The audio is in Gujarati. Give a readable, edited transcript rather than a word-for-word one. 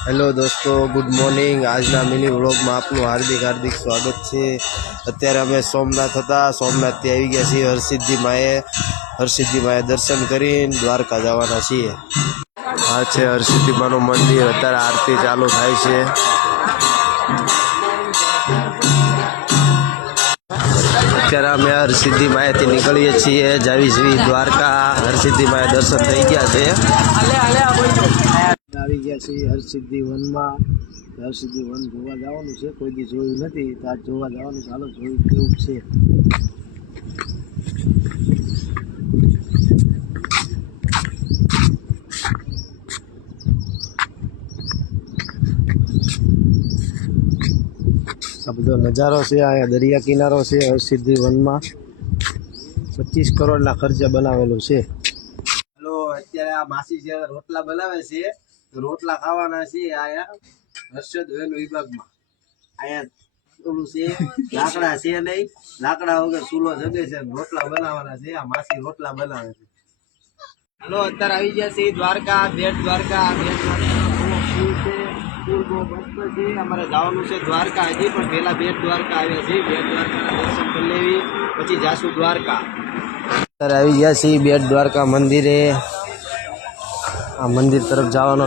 હેલો દોસ્તો, ગુડ મોર્નિંગ। આજના મિની વ્લોગમાં આપનું હાર્દિક સ્વાગત છે। અત્યારે અમે સોમનાથ હતા, સોમનાથથી આવી ગયા છીએ હરસિદ્ધિ માએ દર્શન કરીને દ્વારકા જવાના છીએ। આ છે હરસિદ્ધિ માનું મંદિર। અત્યારે આરતી ચાલુ થાય છે। અત્યારે અમે હરસિદ્ધિ માએથી નીકળીએ છીએ, જાવી છીએ દ્વારકા। હરસિદ્ધિ માએ દર્શન થઈ ગયા છે। આવી ગયા છીએ હરસિદ્ધિ વનમાં। હરસિદ્ધિ વન જોવા જવાનું છે, કોઈ દી જોયું નથી તો આજ જોવા જવાનું। ચાલો જોયું કેવું છે। આ બધો નજારો છે, અહીંયા દરિયા કિનારો છે હરસિદ્ધિ વનમાં। 25 કરોડના ખર્ચે બનાવેલું છે। હેલો, અત્યારે આ માસી છે રોટલા બનાવે છે, રોટલા ખાવાના છે આયા હર્ષદ વેલ વિભાગમાં। અહીંયા ઓલું છે, લાકડા છે નહીં, લાકડા વગર ચૂલો જગે છે, રોટલા બનાવવાના છે। આ માસી રોટલા બનાવે છે। હેલો, અત્યારે આવી ગયા છે દ્વારકા, બેટ દ્વારકા। અમારે જવાનું છે દ્વારકા, હજી પણ પેલા બેટ દ્વારકા આવ્યા છે। બેટ દ્વારકાના દર્શન કરી લેવી, પછી જાશું દ્વારકા। અત્યારે આવી ગયા છીએ બેટ દ્વારકા મંદિરે। આ મંદિર તરફ જવાનો